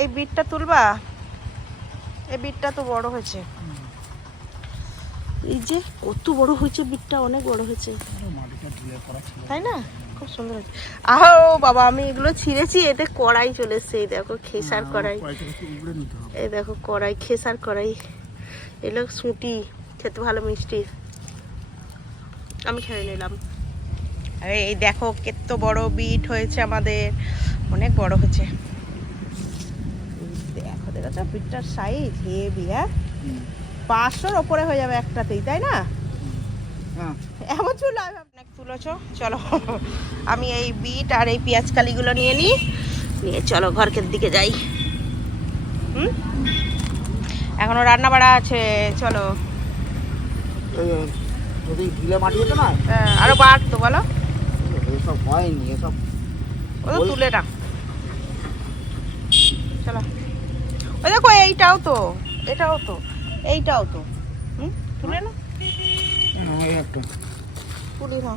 এই বিটটা তুলবা? এই বিটটা তো বড় হয়েছে। এই যে কত বড় হয়েছে বিটটা অনেক বড় হয়েছে। তাই না? খুব সুন্দর হয়েছে। আহো বাবা আমি এগুলো ছিঁড়েছি এতে কড়াই চলে এসছে এই দেখো খেসার কড়াই। এই দেখো কড়াই খেসার কড়াই। এগুলো সুটি খেতে ভালো মিষ্টি। আমি খেয়ে নিলাম। আরে এই দেখো কত বড় বিট হয়েছে আমাদের। অনেক বড় হয়েছে। এই দেখো দেখো সাইজ হেভি হ্যাঁ। পাঁচশোর ওপরে হয়ে যাবে একটাতেই তাই না? হ্যাঁ। এমন চুল অনেক তুলেছো চলো। আমি এই বিট আর এই পেঁয়াজ কালিগুলো নিয়ে নিই নিয়ে চলো ঘরকের দিকে যাই। হুম? এখনও রান্না বাড়া আছে চলো। হ্যাঁ, আরও বাড়তো বলো। এসব হয়নি এসব ও তুলে না চলো। ওই দেখো এইটাও তো এটাও তো এইটাও তো। হুম? তুলে না এই তুলি না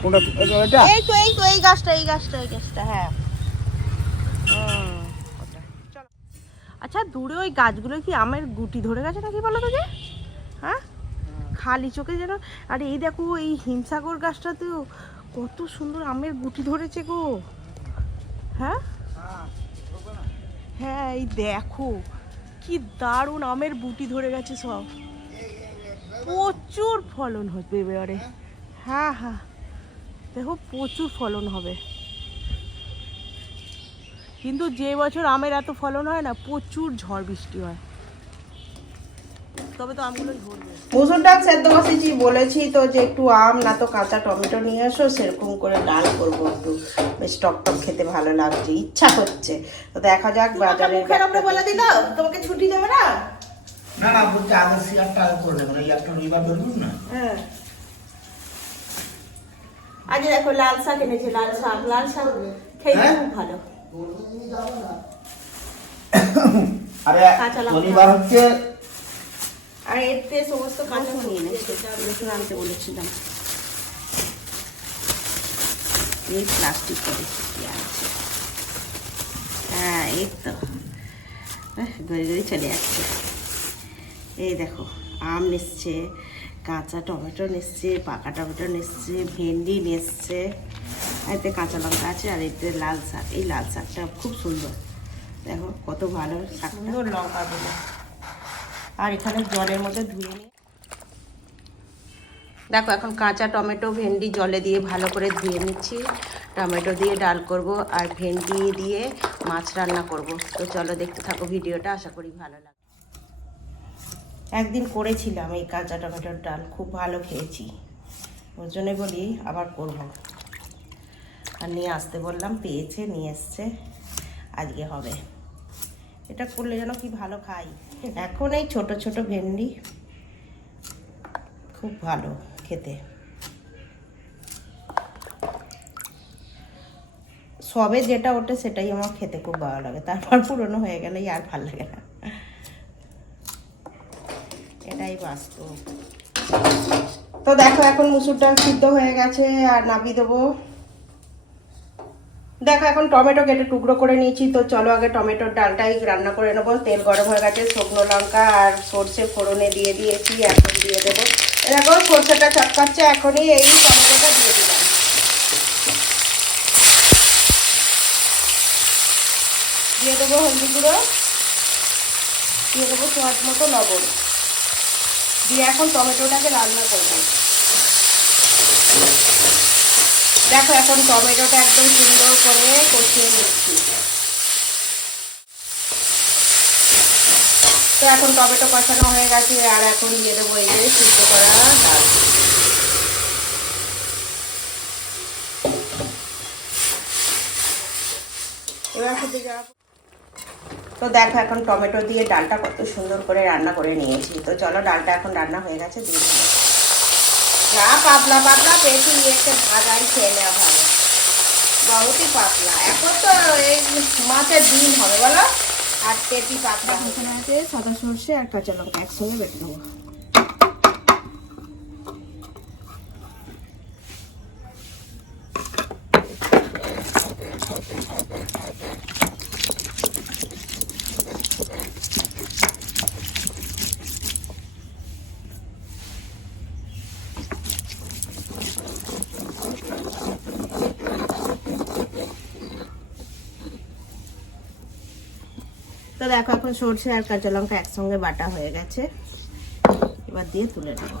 কোনটা এটা এটা এই তো এই তো এই গাছটা এই গাছটা এই গাছটা হ্যাঁ। আচ্ছা দূরে ওই গাছগুলো কি আমের গুটি ধরে গেছে নাকি বলো তো যে? হ্যাঁ? খালি চোখে যেন আর এই দেখো এই হিমসাগর গাছটাতেও কত সুন্দর আমের গুটি ধরেছে গো। হ্যাঁ। হ্যাঁ এই দেখো, কি দারুণ আমের বুটি ধরে গেছে সব। প্রচুর ফলন হবে এবারে। হ্যাঁ হ্যাঁ। দেখো, প্রচুর ফলন হবে। কিন্তু যে বছর আমের এত ফলন হয় না, প্রচুর ঝড় বৃষ্টি হয়। তবে তো আমগুলো মুসুর ডাল সেদ্ধ বসেছি বলেছি তো যে একটু আম না তো কাঁচা টমেটো নিয়ে এসো সেরকম করে ডাল করব একটু। বেশ টক টক খেতে ভালো লাগছে ইচ্ছা হচ্ছে। তো দেখা যাক বাজারে বলে দিল তোমাকে ছুটি দেবে না? না না বলছি আগে সিয়ারটা আগে করে নেবেন এই একটা লিভার না। হ্যাঁ। আজ দেখো লাল শাক এনেছে লাল শাক লাল শাক খেতে হ্যাঁ? খুব ভালো। আরে শনিবার হচ্ছে আর এতে সমস্ত কাঁচা নিয়ে রসুন আনতে বলেছিলাম এই প্লাস্টিক করে কি আছে। হ্যাঁ এই তো। গড়ে গড়ে চলে যাচ্ছে এই দেখো আম নিচ্ছে কাঁচা টমেটো নিচ্ছে পাকা টমেটো নিচ্ছে ভেন্ডি নিচ্ছে এতে কাঁচা লঙ্কা আছে আর এতে লাল শাক। এই লাল শাকটা খুব সুন্দর। দেখো কত ভালো শাক সুন্দর লঙ্কা দিল আর এখানে জলের মধ্যে ধুয়ে নিয়ে দেখো, এখন কাঁচা টমেটো, ভেন্ডি জলে দিয়ে ভালো করে ধুয়ে নিচ্ছি। টমেটো দিয়ে ডাল করব আর ভেন্ডি দিয়ে মাছ রান্না করব। তো চলো দেখতে থাকো ভিডিওটা, আশা করি ভালো লাগবে। একদিন করেছিলাম এই কাঁচা টমেটোর ডাল, খুব ভালো খেয়েছি। ওর জন্যে বলি আবার করব। আর নিয়ে আসতে বললাম, পেয়েছে, নিয়ে এসছে। আজকে হবে। এটা করলে যেন কি ভালো খাই। এখন এই ছোট ছোট ভেন্ডি খুব ভালো খেতে। সবে যেটা ওঠে সেটাই আমার খেতে খুব ভালো লাগে। তারপর পুরনো হয়ে গেলেই আর ভালো লাগে না। এটাই বাস্তব। তো দেখো এখন মুসুর ডাল সিদ্ধ হয়ে গেছে, আর নামিয়ে দেবো। দেখো, এখন টমেটো কেটে টুকরো করে নিয়েছি, তো চলো আগে টমেটোর ডালটাই রান্না করে নেব। তেল গরম হয়ে গেছে, শুকনো লঙ্কা আর সর্ষে ফোড়নে দিয়ে দিয়েছি, এখন দিয়ে দেবো। দেখো, সর্ষেটা চটকাচ্ছে, এখনই এই টমেটোটা দিয়ে দিলাম। দিয়ে দেবো হলদি গুঁড়ো, দিয়ে দেবো স্বাদ মতো লবণ। দিয়ে এখন টমেটোটাকে রান্না করব। দেখো এখন টমেটোটা একদম সুন্দর করে কষিয়ে নিচ্ছি। তো এখন টমেটো কষানো হয়ে গেছে, আর এখন দিয়ে দেবো এই যে সিদ্ধ করা ডাল। তো দেখো এখন টমেটো দিয়ে ডালটা কত সুন্দর করে রান্না করে নিয়েছি। তো চলো ডালটা এখন রান্না হয়ে গেছে, দিয়ে না পাতলা পাতলা পেটু একটা ভাজাই খেয়ে নেওয়া ভালো। বহুতই পাতলা। এখন তো এই মাছের দিন হবে, বলো? আর পেটি পাতলা আছে সাদা সর্ষে আর কাঁচা লঙ্কা একসঙ্গে বেটে নেব। দেখো, এখন সর্ষে আর কাঁচা লঙ্কা একসঙ্গে বাটা হয়ে গেছে। এবার দিয়ে তুলে নেব।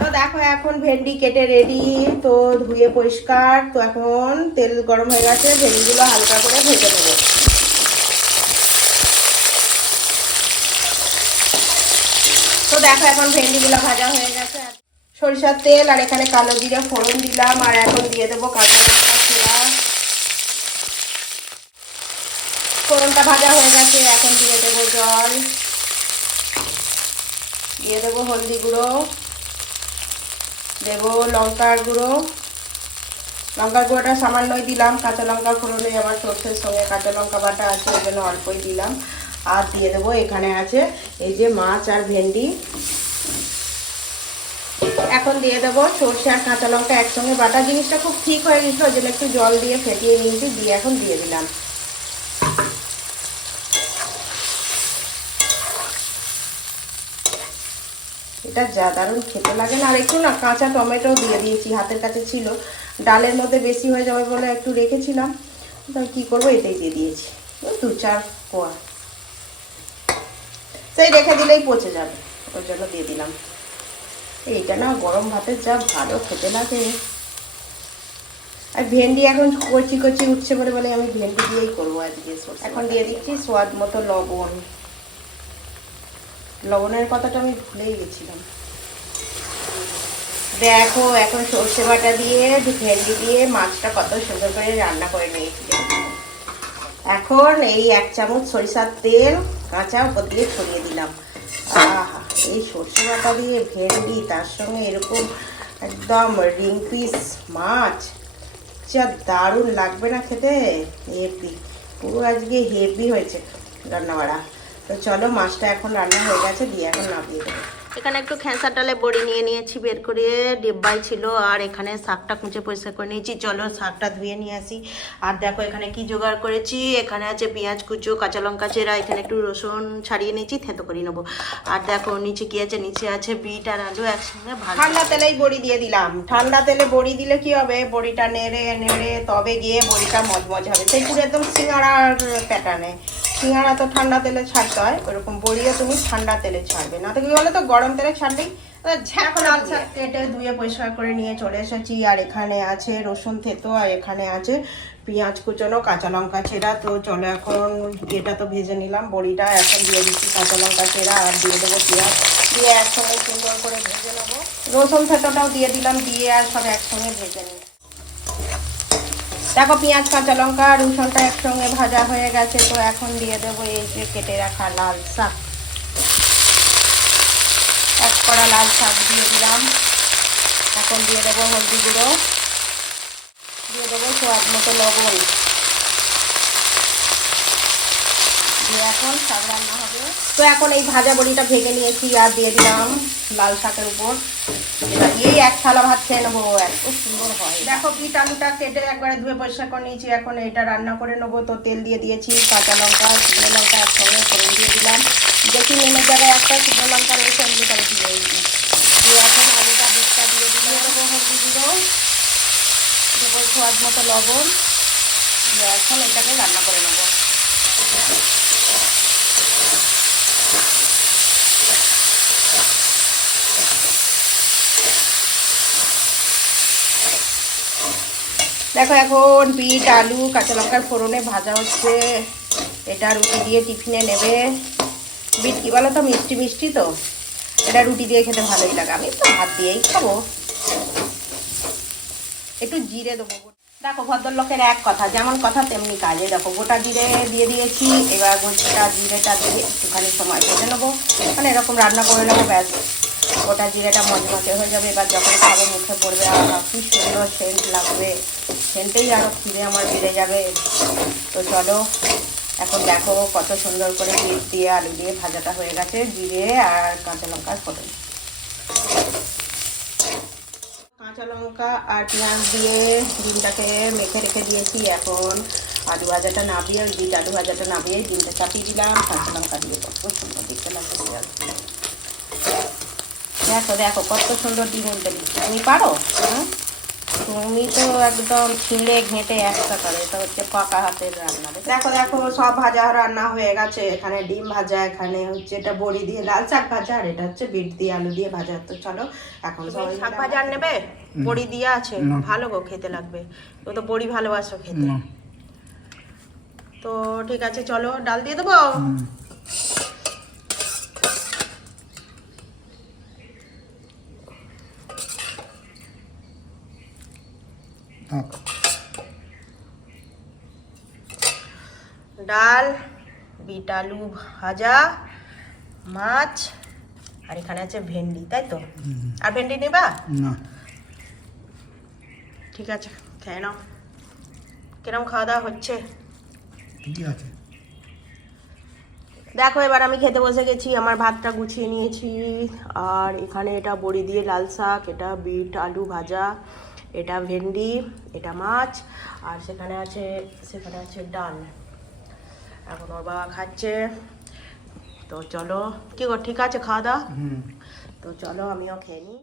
তো দেখো, এখন ভেন্ডি কেটে রেডি তো ধুয়ে পরিষ্কার। তো এখন তেল গরম হয়ে গেছে, ভেন্ডিগুলো হালকা করে ভেজে নেব। তো দেখো, এখন ভেন্ডিগুলো ভাজা হয়ে গেছে। সরিষার তেল আর এখানে কালো জিরে ফোড়ন দিলাম আর এখন দিয়ে দেবো কাঁচা লঙ্কা চিরা ফোড়নটা ভাজা হয়ে গেছে, এখন দিয়ে দেবো জল। দিয়ে দেবো হলদি গুঁড়ো, দেবো লঙ্কার গুঁড়ো। লঙ্কার গুঁড়োটা সামান্যই দিলাম, কাঁচা লঙ্কা ফোড়নে আমার সর্ষের সঙ্গে, কাঁচা লঙ্কা বাটা আছে ওই জন্য অল্পই দিলাম। আর দিয়ে দেবো এখানে আছে এই যে মাছ আর ভেন্ডি। এখন দিয়ে দেবো সর্ষে আর কাঁচা লঙ্কা একসঙ্গে বাটা। জিনিসটা খুব ঠিক হয়ে গেছিল ওই জন্য একটু জল দিয়ে ফেটিয়ে নিয়েছি, দিয়ে এখন দিয়ে দিলাম। এটা যা দারুণ খেতে লাগে না। আর একটু না কাঁচা টমেটো দিয়ে দিয়েছি, হাতের কাছে ছিল। ডালের মধ্যে বেশি হয়ে যাবে বলে একটু রেখেছিলাম। তাই কী করব, এটাই দিয়ে দিয়েছি। দু চার কোয়া। সেই রেখে দিলেই পচে যাবে ওই জন্য দিয়ে দিলাম। এইটা না গরম ভাতের যা ভালো খেতে লাগে। আর ভেন্ডি এখন কচি কচি উঠছে বলে বলে আমি ভেন্ডি দিয়েই করব আজকে। এখন দিয়ে দিচ্ছি স্বাদ মতো লবণ। লবণের কথাটা আমি ভুলেই গেছিলাম। দেখো, এখন সর্ষে বাটা দিয়ে, ভেন্ডি দিয়ে মাছটা কত সুন্দর করে রান্না করে নিয়েছি। এখন এই এক চামচ সরিষার তেল কাঁচা উপর দিয়ে ছড়িয়ে দিলাম। এই সর্ষে বাটা দিয়ে ভেন্ডি, তার সঙ্গে এরকম একদম রিং পিস মাছ। যা দারুণ লাগবে না খেতে? হেভি। পুরো আজকে হেভি হয়েছে রান্নাবাড়া। তো চলো, মাছটা এখন রান্না হয়ে গেছে, দিয়ে এখন নামিয়ে দেবো। এখানে একটু খেঁসার ডালে বড়ি নিয়ে নিয়েছি, বের করে ডিব্বাই ছিল, আর এখানে শাকটা কুচে পরিষ্কার করে নিয়েছি। চলো শাকটা ধুয়ে নিয়ে আসি। আর দেখো এখানে কি জোগাড় করেছি। এখানে আছে পেঁয়াজ, কুচো, কাঁচা লঙ্কা, চেরা, এখানে একটু রসুন ছাড়িয়ে নিয়েছি, থেতো করে নেব। আর দেখো নিচে কি আছে? নিচে আছে বিট আর আলু একসঙ্গে ঠান্ডা তেলেই বড়ি দিয়ে দিলাম। ঠান্ডা তেলে বড়ি দিলে কি হবে? বড়িটা নেড়ে নেড়ে তবে গিয়ে বড়িটা মজমজ হবে। সেই পুরো একদম সিঙ্গাড়ার প্যাটার্নে সিঙ্গাড়া তো ঠান্ডা তেলে ছাড়তে হয়, ওরকম বড়িও তুমি ঠান্ডা তেলে ছাড়বে। না তো কি বলো তো গরম তেলে ছাড়লেই এখন লাল কেটে ধুয়ে পরিষ্কার করে নিয়ে চলে এসেছি। আর এখানে আছে রসুন থেতো আর এখানে আছে পেঁয়াজ কুচনো কাঁচা লঙ্কা চেরা। তো চলো এখন এটা তো ভেজে নিলাম বড়িটা। এখন দিয়ে দিচ্ছি কাঁচা লঙ্কা চেরা আর দিয়ে দেবো পেঁয়াজ। দিয়ে একসঙ্গে সুন্দর করে ভেজে নেব। রসুন থেতোটাও দিয়ে দিলাম দিয়ে আর সব একসঙ্গে ভেজে নিই। দেখো পেঁয়াজ কাঁচা লঙ্কা রসুনটা একসঙ্গে ভাজা হয়ে গেছে। তো এখন দিয়ে দেবো এই যে কেটে রাখা লাল শাক। কড়া লাল শাক দিয়ে দিলাম। এখন দিয়ে দেবো হলদি গুঁড়ো। দিয়ে দেবো স্বাদ মতো লবণ। দিয়ে এখন শাক রান্না হবে। তো এখন এই ভাজা বড়িটা ভেঙে নিয়েছি আর দিয়ে দিলাম লাল শাকের উপর। এটা দিয়েই এক থালা ভাত খেয়ে নেব। এত সুন্দর হয়। দেখো বিট আলুটা কেটে একবারে ধুয়ে পরিষ্কার করে নিয়েছি। এখন এটা রান্না করে নেব। তো তেল দিয়ে দিয়েছি কাঁচা লঙ্কা, শুকনো লঙ্কা, একসঙ্গে ফোড়ন দিয়ে দিলাম। দেখি নুনের জায়গায় একটা শুকনো লঙ্কা রয়েছে আমি তাহলে দিয়ে দিই দিয়ে এখন আলুটা বিটটা দিয়ে দিয়ে দেবো হলদি গুঁড়ো দেবো। স্বাদ মতো লবণ। দিয়ে এখন এটাকে রান্না করে নেব। দেখো এখন বিট, আলু, কাঁচা লঙ্কার ফোড়নে ভাজা হচ্ছে। এটা রুটি দিয়ে টিফিনে নেবে। বিট কি বলো তো মিষ্টি মিষ্টি তো? এটা রুটি দিয়ে খেতে ভালোই লাগে। আমি তো ভাত দিয়েই খাব। একটু জিরে দেবো। দেখো, ভদ্রলোকের এক কথা, যেমন কথা তেমনি কাজে। দেখো, গোটা জিরে দিয়ে দিয়েছি, এবার গোটা জিরেটা দিয়ে একটুখানি সময় ভেজে নেব। মানে এরকম রান্না করে নেব, ব্যাস। গোটা জিরেটা মচমচে হয়ে যাবে। এবার যখন খাব, মুখে পড়বে আর কি সুন্দর সেন্ট লাগবে। সেন্টেই আরও খিদে আমার বেড়ে যাবে। তো চলো এখন দেখো কত সুন্দর করে বিট দিয়ে, আলু দিয়ে ভাজাটা হয়ে গেছে, জিরে আর কাঁচা লঙ্কার ফোটন কাঁচা লঙ্কা আর পেঁয়াজ দিয়ে ডিমটাকে মেখে রেখে দিয়েছি এখন। আলু ভাজাটা নাবিয়ে ওই আলু ভাজাটা নাবিয়ে ডিমটা চাপিয়ে দিলাম, কাঁচা লঙ্কা দিয়ে কত সুন্দর দেখতে লাগছে পেঁয়াজ দেখো দেখো, কত সুন্দর ডিম দিচ্ছি। তুমি পারো? হুম? তুমি তো একদম ছিঁড়ে ঘেঁটে একটা করে এটা হচ্ছে পাকা হাতের রান্না দেখো দেখো সব ভাজা রান্না হয়ে গেছে। এখানে ডিম ভাজা এখানে হচ্ছে এটা বড়ি দিয়ে লাল শাক ভাজা আর এটা হচ্ছে বিট দিয়ে আলু দিয়ে ভাজা। তো চলো এখন সবাই শাক ভাজা নেবে? বড়ি দিয়ে আছে? ভালো গো খেতে লাগবে। তো তো বড়ি ভালোবাসো খেতে। তো ঠিক আছে চলো ডাল দিয়ে দেবো? ডাল বিট আলু ভাজা মাছ আর এখানে আছে ভেন্ডি তাই তো? আর ভেন্ডি নেবা? না। ঠিক আছে খেয়ে নাও। কিরম খাওয়া দাওয়া হচ্ছে? আছে। দেখো এবার আমি খেতে বসে গেছি আমার ভাতটা গুছিয়ে নিয়েছি আর এখানে এটা বড়ি দিয়ে লাল শাক এটা বিট আলু ভাজা এটা ভেন্ডি এটা মাছ আর সেখানে আছে সেখানে আছে ডাল। এখন ওর বাবা খাচ্ছে। তো চলো কি ঠিক আছে খাওয়া দাওয়া? হুম। তো চলো আমিও খেয়ে নিই।